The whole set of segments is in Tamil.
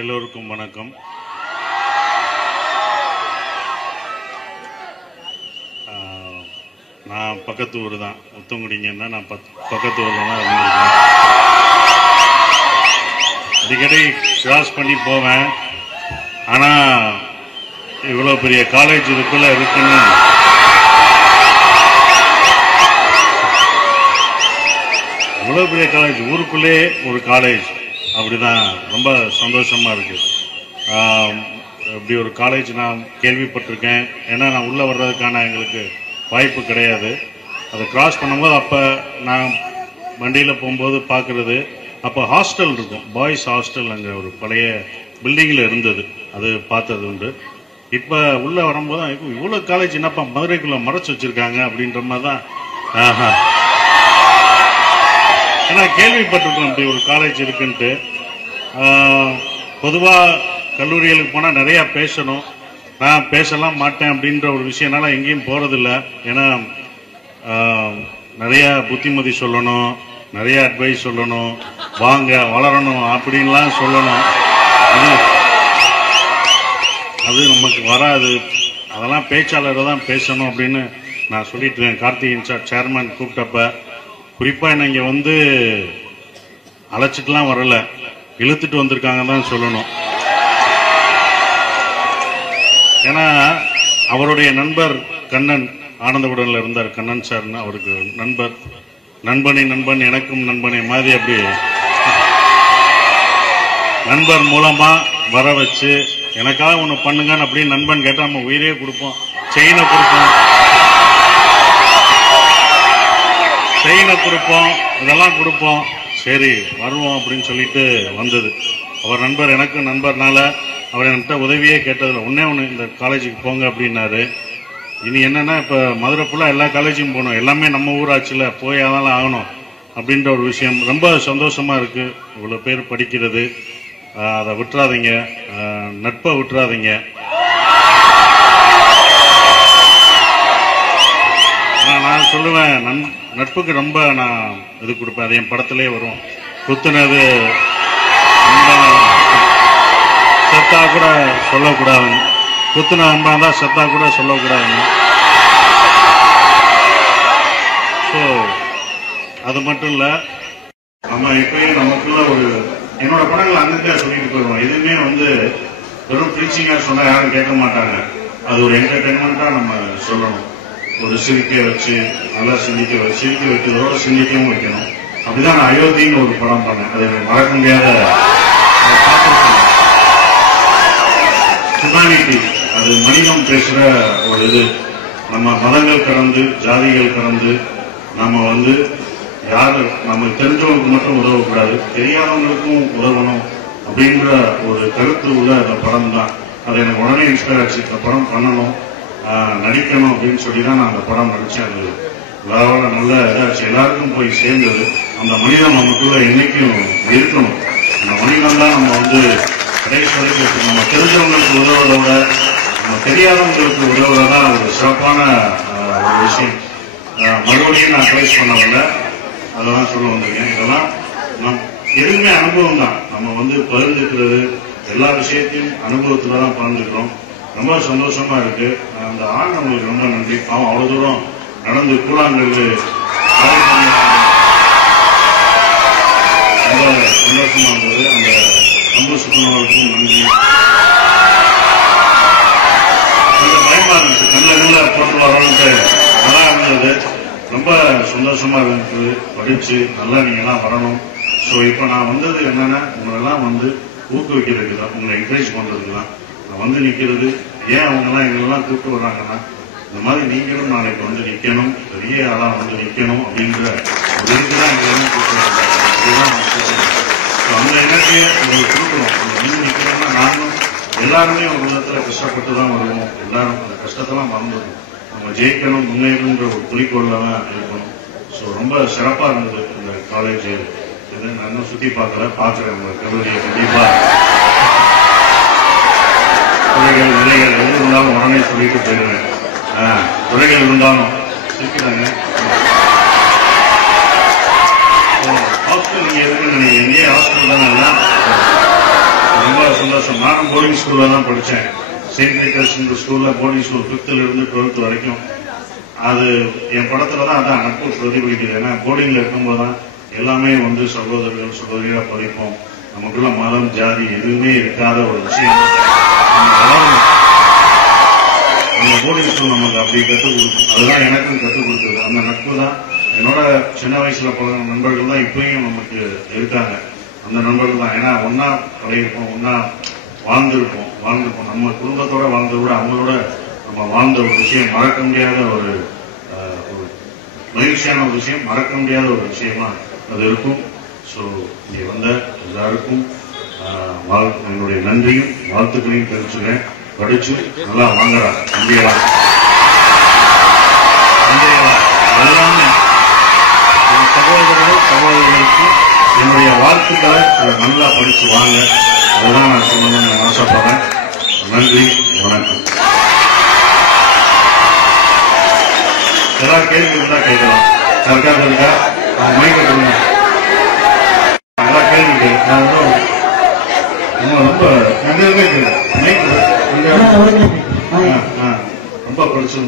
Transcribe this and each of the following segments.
எல்லோருக்கும் வணக்கம். நான் பக்கத்து ஊர் தான், முத்தங்குடிங்கன்னா நான் பக்கத்து ஊரில் தான் இருந்திருக்கேன். அடிக்கடி கிராஸ் பண்ணி போவேன். ஆனால் இவ்வளோ பெரிய காலேஜ் இதுக்குள்ளே இருக்குன்னு இவ்வளோ பெரிய காலேஜ், ஊருக்குள்ளே ஒரு காலேஜ், அப்படிதான் ரொம்ப சந்தோஷமாக இருக்குது. இப்படி ஒரு காலேஜ் நான் கேள்விப்பட்டிருக்கேன். ஏன்னா நான் உள்ளே வர்றதுக்கான எங்களுக்கு வாய்ப்பு கிடையாது. அதை கிராஸ் பண்ணும்போது அப்போ நான் வண்டியில் போகும்போது பார்க்குறது, அப்போ ஹாஸ்டல் இருக்கும், பாய்ஸ் ஹாஸ்டல் அங்கே ஒரு பழைய பில்டிங்கில் இருந்தது, அது பார்த்தது உண்டு. இப்போ உள்ளே வரும்போது இவ்வளோ காலேஜ் என்னப்பா மதுரைக்குள்ளே மறைச்சி வச்சுருக்காங்க அப்படின்ற மாதிரி தான். ஏன்னா கேள்விப்பட்டிருக்கோம் இப்படி ஒரு காலேஜ் இருக்குன்ட்டு. பொதுவாக கல்லூரிகளுக்கு போனால் நிறையா பேசணும், நான் பேசலாம் மாட்டேன் அப்படின்ற ஒரு விஷயம்னால எங்கேயும் போகிறதில்ல. ஏன்னா நிறையா புத்திமதி சொல்லணும், நிறைய அட்வைஸ் சொல்லணும், வாங்க வளரணும் அப்படின்லாம் சொல்லணும். அது நமக்கு வராது, அதெல்லாம் பேச்சாளரை தான் பேசணும் அப்படின்னு நான் சொல்லிட்டுருக்கேன். கார்த்திக் இன்சார்ஜ் சேர்மன் கூப்பிட்டப்ப குறிப்பாக என்ன இங்கே வந்து அழைச்சிட்டுலாம் வரல, இழுத்துட்டு வந்திருக்காங்க தான் சொல்லணும். ஏன்னா அவருடைய நண்பர் கண்ணன், ஆனந்தபுரனில் இருந்தார் கண்ணன் சார்னு, அவருக்கு நண்பர், நண்பனை நண்பன் எனக்கும் நண்பனை மாதிரி அப்படி நண்பர் மூலமா வர வச்சு எனக்காக ஒன்று பண்ணுங்கன்னு அப்படின்னு நண்பன் கேட்டால் நம்ம உயிரே கொடுப்போம், செயினை கொடுப்போம், இதெல்லாம் கொடுப்போம், சரி வருவோம் அப்படின்னு சொல்லிட்டு வந்தது. அவர் நண்பர் எனக்கு நண்பர்னால அவர் என்கிட்ட உதவியே கேட்டதில்லை. ஒன்று இந்த காலேஜுக்கு போங்க அப்படின்னாரு. இனி என்னன்னா இப்போ மதுரை ஃபுல்லாக எல்லா காலேஜும் போகணும், எல்லாமே நம்ம ஊராட்சியில் போய் அதெல்லாம் ஆகணும் அப்படின்ற ஒரு விஷயம் ரொம்ப சந்தோஷமாக இருக்குது. இவ்வளோ பேர் படிக்கிறது, அதை விட்டுறாதீங்க, நட்பை விட்டுறாதீங்க. நான் சொல்லுவேன், நட்புக்கு ரொம்ப நான் இது கொடுப்பேன். அது என் படத்திலே வரும், குத்துனது செத்தா கூட சொல்லக்கூடாதுன்னு, குத்துன அன்பா தான் செத்தா கூட சொல்லக்கூடாதுன்னு. ஸோ அது மட்டும் இல்லை, நம்ம எப்பயும் நமக்குள்ள ஒரு என்னோட படங்கள் அங்கங்கே சொல்லிட்டு போயிடுவோம். எதுவுமே வந்து வெறும் ப்ரீச்சிங்காக சொன்னால் யாரும் கேட்க மாட்டாங்க. அது ஒரு என்டர்டைன்மெண்ட்டாக நம்ம சொல்லணும், ஒரு சிரிக்க வச்சு நல்லா சிந்திக்க வைக்கிறதோட சிந்திக்கவும் வைக்கணும். அப்படிதான் நான் அயோத்தின்னு ஒரு படம் பண்ணேன், அது மறக்க முடியாத ஹியூமனிட்டி, அது மனிதம் பேசுற ஒரு இது. நம்ம மதங்கள் கடந்து ஜாதிகள் கடந்து நம்ம வந்து யாரு நமக்கு தெரிஞ்சவங்களுக்கு மட்டும் உதவக்கூடாது, தெரியாதவங்களுக்கும் உதவணும் அப்படின்ற ஒரு கருத்து உள்ள அந்த படம் தான். அது எனக்கு உடனே இன்ஸ்பயர் ஆச்சு, இந்த படம் பண்ணணும், நடிக்கணும் அப்படின்னு சொல்லி தான் நான் அந்த படம் நடிச்சேன். அது வேற நல்ல இதாச்சு, எல்லாருக்கும் போய் சேர்ந்தது. அந்த மனிதன் நமக்குள்ள என்னைக்கும் இருக்கணும். அந்த மனிதன் தான் நம்ம வந்து கடைசி வரைக்கும் நம்ம தெரிஞ்சவங்களுக்கு உதவுறத விட நம்ம தெரியாதவங்களுக்கு உதவுறதா ஒரு சிறப்பான ஒரு விஷயம். மறுபடியும் நான் அட்வைஸ் பண்ணவில்லை, அதெல்லாம் சொல்ல வந்திருக்கேன். இதெல்லாம் எதுவுமே அனுபவம் தான். நம்ம வந்து பகிர்ந்துக்கிறது எல்லா விஷயத்தையும் அனுபவத்துல தான் பகிர்ந்துக்கிறோம். ரொம்ப சந்தோஷமா இருக்கு. அந்த ஆண்டவங்களுக்கு ரொம்ப நன்றி. அவன் அவ்வளவு தூரம் நடந்து கூழாங்கல் ரொம்ப சந்தோஷமா இருந்தது. அந்த சம்பு சுத்தனவருக்கும் நன்றி. கொஞ்சம் பயமா இருந்துச்சு, கல்ல போட்டு வரோன்ட்டு, நல்லா இருந்தது, ரொம்ப சந்தோஷமா இருந்தது. படிச்சு நல்லா நீங்க எல்லாம் வரணும். ஸோ இப்போ நான் வந்தது என்னன்னா உங்களெல்லாம் வந்து ஊக்குவிக்கிறதுக்கு தான், உங்களை என்கரேஜ் பண்றதுக்கு தான் நான் வந்து நிற்கிறது. ஏன் அவங்கெல்லாம் எங்களெல்லாம் கூப்பிட்டு வர்றாங்கன்னா, இந்த மாதிரி நீங்களும் நாளைக்கு வந்து நிற்கணும், பெரிய ஆளா வந்து நிற்கணும் அப்படின்ற ஒரு இதுக்கு தான் எங்களெல்லாம் கூப்பிட்டு வர்றாங்க. அந்த எண்ணத்தையே உங்களுக்கு கொடுக்கணும். அவங்க வந்து நிற்கணும்னா நானும் எல்லாருமே ஒரு விதத்துல கஷ்டப்பட்டு தான் வருவோம். எல்லாரும் அந்த கஷ்டத்தெல்லாம் மறந்துடும். நம்ம ஜெயிக்கணும், முன்னேறணுன்ற ஒரு குறிக்கோள்ல தான் இருக்கணும். ஸோ ரொம்ப சிறப்பா இருந்தது இந்த காலேஜ். இது நான் இன்னும் சுத்தி பார்க்குறேன் உங்க கல்லூரியை. கண்டிப்பா துறைகள் நிலைகள் எது இருந்தாலும் உடனே சொல்லிட்டு போயிடுவேன். துறைகள் இருந்தாலும் இருக்கிறாங்க. ஹாஸ்டல் நீங்க எதுக்கு, நீங்க எங்கேயே ஹாஸ்டல் தானே, ரொம்ப போர்டிங் ஸ்கூல்ல தான் படித்தேன். செயின்ட் பீட்டர்ஸ் ஸ்கூல்ல போர்டிங் ஸ்கூல் 5th இருந்து 12th வரைக்கும். அது என் படத்துல தான் அதான் நட்பு பிரதிபலிக்குது. ஏன்னா போர்டிங்ல இருக்கும்போது தான் எல்லாமே வந்து சகோதரர்கள் சகோதரியா படிப்போம். நமக்குள்ள மதம் ஜாதி எதுவுமே இருக்காத ஒரு விஷயம். அந்த போர்டிங் ஸ்கூல் நமக்கு அப்படி கற்றுக் கொடுக்கும். அதுதான் எனக்கும் கற்றுக் கொடுத்தது. அந்த நட்பு தான் என்னோட சின்ன வயசுல பழகின நண்பர்கள் தான் இப்பயும் நமக்கு இருக்காங்க. அந்த நண்பர்கள் தான். ஏன்னா ஒன்னா பழகிருப்போம், ஒன்னா வாழ்ந்திருப்போம். நம்ம குடும்பத்தோட வாழ்ந்ததை விட அவங்களோட நம்ம வாழ்ந்த ஒரு விஷயம் மறக்க முடியாத ஒரு மகிழ்ச்சியான ஒரு விஷயம், மறக்க முடியாத ஒரு விஷயமா அது இருக்கும். ஸோ இங்கே வந்த எல்லாருக்கும் என்னுடைய நன்றியும் வாழ்த்துக்களையும் தெரிவிச்சுக்கிறேன். படிச்சு நல்லா வாங்கடா இந்தியா எல்லாமே என் சகோதரர்களுக்கு என்னுடைய வாழ்த்துக்களை நல்லா படிச்சு வாங்க. அதுதான் நான் சொல்லணும்னு நான் ஆசைப்படுறேன். நன்றி, வணக்கம். ஏதாவது கேள்வி இருந்தா கேட்கலாம். சர்க்கார் இருக்கா மைக்க கொடுங்க. ஏதாவது கேள்வி நான் ரொம்ப நன்றி மைக் ரொம்ப படிச்சு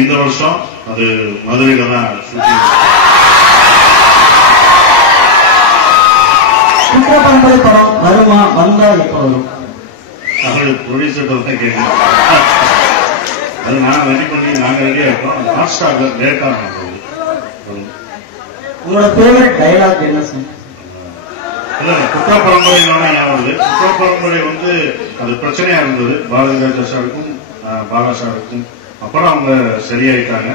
இந்த வருஷம் அது மதுரையில தான் பரம்பரை படம் வருமா? வந்தா எப்ப வரும்? ப்ரொடியூசர் தான் கேட்கணும். அது நான் ரெடி பண்ணி நாங்க ரெடியா இருக்கோம். லாஸ்ட் ஆக லேட்டா உங்களோட ஃபேவரட் டயலாக் என்ன சார்? இல்ல குற்றா பரம்பரையினோட ஞாபகம். குற்றா பரம்பரை வந்து அது பிரச்சனையா இருந்தது பாரதிராஜா சாருக்கும் பாலா சாருக்கும். அப்புறம் அவங்க சரியாயிட்டாங்க.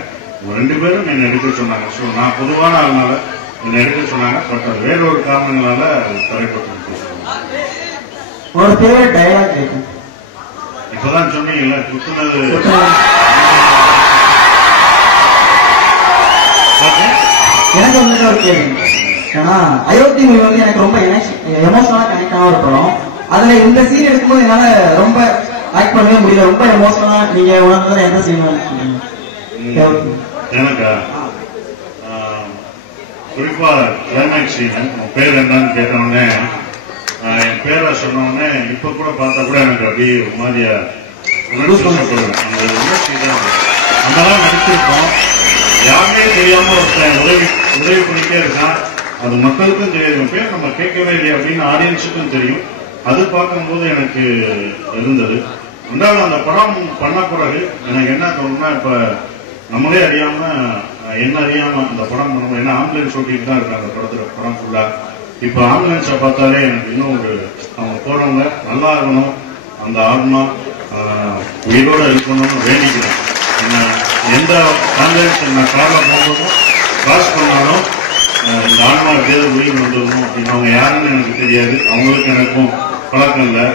2 பேரும் என்ன எடுக்க சொன்னாங்க. ஸோ நான் பொதுவான ஆளுனால என்ன எடுக்க சொன்னாங்க. பட் அது வேற ஒரு காரணங்களால தடைப்பட்டு உங்களோட ஃபேவரட் டயலாக் கேட்கும். இப்பதான் சொன்னீங்கல்ல குத்துனது. எனக்கு வந்து ஒரு கேள்வி. ஏன்னா அயோத்தி மூவி வந்து எனக்கு ரொம்ப எமோஷனலா கனெக்ட் ஆன ஒரு படம். அதுல இந்த சீன் எடுக்கும்போது என்னால ரொம்ப ஆக்ட் பண்ணவே முடியல. ரொம்ப எமோஷனலா நீங்க உணர்ந்ததுல எந்த சீன்? எனக்கா குறிப்பா கிளைமேக்ஸ் சீன். உன் பேர் என்னன்னு கேட்டவுடனே என் பேரை சொன்னோடனே இப்ப கூட பார்த்தா கூட எனக்கு அப்படியே ஒரு மாதிரியா உணர்ச்சி அந்த உணர்ச்சி தான். நம்மளாம் நடிச்சிருக்கோம். யாருமே தெரியாம ஒருத்தன் உதவி பண்ணிட்டே இருக்கான். அது மக்களுக்கும் தெரியும். பேர் நம்ம கேட்கவே இல்லையா அப்படின்னு ஆடியன்ஸுக்கும் தெரியும். அது பார்க்கும்போது எனக்கு இருந்தது. ரெண்டாவது அந்த படம் பண்ண பிறகு எனக்கு என்ன தோணுன்னா, இப்ப நம்மளே அறியாம என்ன அறியாம அந்த படம் பண்ணணும். ஏன்னா ஆம்புலன்ஸ் ஓட்டிட்டு தான் இருக்கு அந்த படம் ஃபுல்லா. இப்ப ஆம்புலன்ஸை பார்த்தாலே எனக்கு இன்னும் ஒரு அவங்க போறவங்க நல்லா இருக்கணும், அந்த ஆத்மா உயிரோட இருக்கணும்னு வேண்டிக்கிறேன். எந்த ஆம்புலன்ஸ் நான் கார்ல போகும்போதும் கிராஸ் பண்ணாலும் இந்த ஆன்மா எப்படியாவது உயிர் வந்துடணும் அப்படின்னு. அவங்க யாருன்னு எனக்கு தெரியாது. அவங்களுக்கு எனக்கும் பழக்கம் இல்லை.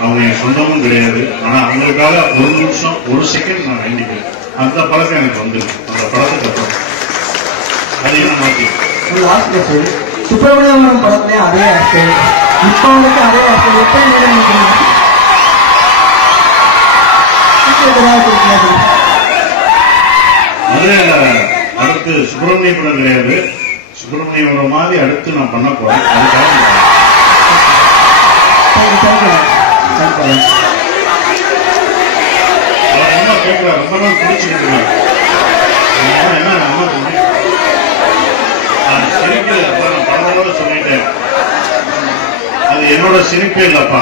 அவங்க என் சொந்தமும் கிடையாது. ஆனா அவங்களுக்காக 1 நிமிஷம் 1 செகண்ட் நான் வேண்டிக்கிறேன். அந்த பழக்கம் எனக்கு வந்துருக்கு அந்த படத்துக்கு அப்புறம். அதையும் மாற்றி சுப்பிரமணியம் படத்திலே அதே ஆக்டர், இப்ப வந்துட்டு அதே ஆக்டர் எப்படி மதுரையில அடுத்து சுப்பிரமணிய படம் கிடையாது. சுப்பிரமணியம் மாதிரி அடுத்து நான் பண்ண போறேன். அதுக்காக ரொம்ப கேட்கல. ரொம்ப நாள் பிடிச்சிருக்கு. என்ன அம்மா சிரிப்பு படத்தோட சொல்லிட்டேன். அது என்னோட சிரிப்பே இல்லப்பா.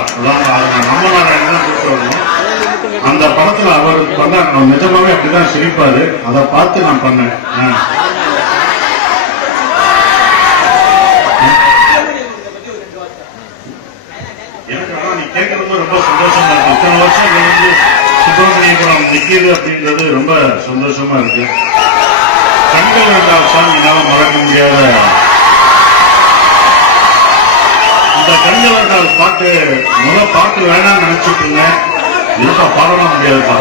நம்ம நாராயணன் கூப்பிட்டு வரணும். அந்த படத்துல அவர் பண்ண நிஜமாவே அப்படிதான் சிரிப்பாரு. அதை பார்த்து நான் பண்ணேன். எனக்கு ஆனா நீ கேட்கறது ரொம்ப சந்தோஷமா இருக்கு. இத்தனை வருஷம் கழிஞ்சு சுப்பிரமணிய படம் நிக்கிறது அப்படின்றது ரொம்ப சந்தோஷமா இருக்கு. கண்கள் வேண்டாம் சாங் என்னால மறக்க முடியாத இந்த கண்கள் வேண்டாம் பாட்டு. முதல் பாட்டு வேணாம்னு நினைச்சிட்டு இருந்தேன். இருப்பா பாடலாம் முடியாதுப்பா.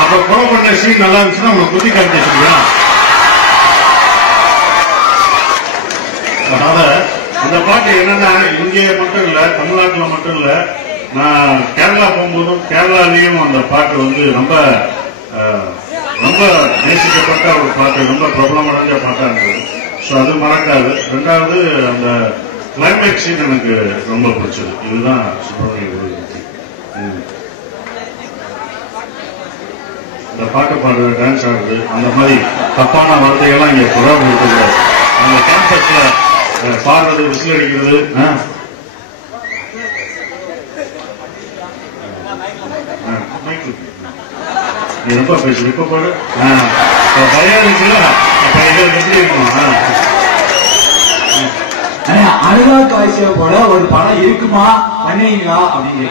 அப்ப கொலை பண்ண சீன் நல்லா இருந்துச்சுன்னா உங்களை குதி காமிச்சிருக்கா. அதனால இந்த பாட்டு என்னன்னா இங்கே மட்டும் இல்ல, தமிழ்நாட்டுல மட்டும் இல்ல, நான் கேரளா போகும்போதும் கேரளாலையும் அந்த பாட்டு வந்து ரொம்ப ரொம்ப நேசிக்கப்பட்ட ஒரு பாட்டு, ரொம்ப பிரபலமடைஞ்ச பாட்டா இருந்தது. ஸோ அது மறக்காது. ரெண்டாவது அந்த கிளைமேக்ஸ் சீன் எனக்கு ரொம்ப பிடிச்சது. இதுதான் சுப்பிரமணிய இந்த பாட்டு பாடுறது, டான்ஸ் ஆடுறது, அந்த மாதிரி தப்பான வார்த்தைகள்லாம் இங்க தொடர்பு இருக்கக்கூடாது. அந்த கேம்பஸ்ல பாடுறது, விசில் அடிக்கிறது, நீ ரொம்ப பேசு இப்ப பாடு. பயம் இருக்குல்ல, அப்ப எங்களுக்கு எப்படி இருக்கணும்? அனுராக் காய்ச்சிய போல ஒரு படம் இருக்குமா, பண்ணுவீங்களா அப்படின்னு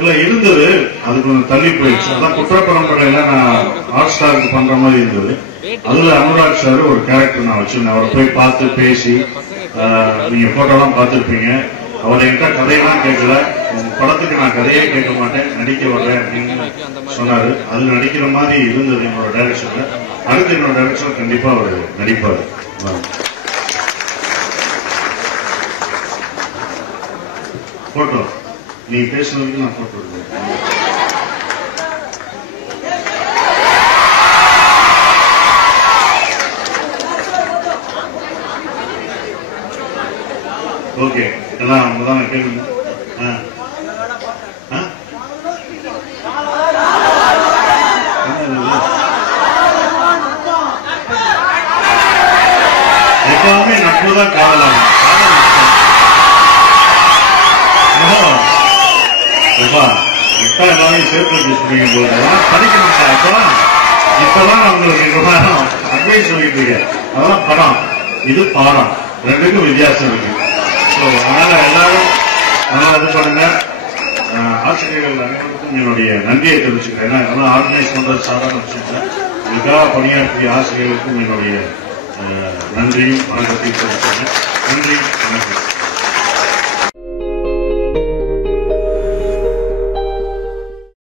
இல்ல இருந்தது. அது கொஞ்சம் தள்ளி போயிடுச்சு. அதான் குற்ற பரம்பரையில நான் ஹாட் ஸ்டாருக்கு பண்ற மாதிரி இருந்தது. அதுல அனுராக் சார் ஒரு கேரக்டர் நான் வச்சிருந்தேன். அவரை போய் பார்த்து பேசி, நீங்க போட்டோலாம் பார்த்துருப்பீங்க. அவர் என்கிட்ட கதையெல்லாம் கேட்கல, உங்க படத்துக்கு நான் கதையே கேட்க மாட்டேன், நடிக்க வர்றேன் அப்படின்னு சொன்னாரு. அது நடிக்கிற மாதிரி இருந்தது என்னோட டைரக்ஷன்ல. அடுத்து என்னோட டைரக்ஷன் கண்டிப்பா அவர் நடிப்பாரு. போட்டோ நீ பேசுனதுக்கு நான் போட்டோ எடுக்கிறேன். ஓகே, எல்லாம் அவங்க தான் கேட்கணும். எப்பவுமே நட்புதான் காதலாம். எல்லாரையும் சேர்த்து வச்சு போதெல்லாம் படிக்க மாட்டேன். இப்பதான் அவங்களுக்கு அட்வைஸ் சொல்லிட்டு இருக்கேன். அதெல்லாம் படம், இது பாடம், ரெண்டுக்கும் வித்தியாசம் இருக்கு. அதனால எல்லாரும் நல்லா இது பண்ணுங்க. ஆசிரியர்கள் அனைவருக்கும் என்னுடைய நன்றியை தெரிவிச்சுக்கிறேன். ஏன்னா அதெல்லாம் ஆர்கனைஸ் பண்றது சாதாரண விஷயம். இதுக்காக பணியாற்றிய ஆசிரியர்களுக்கும் என்னுடைய நன்றியும் வணக்கத்தையும் தெரிவிச்சுக்கிறேன். நன்றி, வணக்கம்.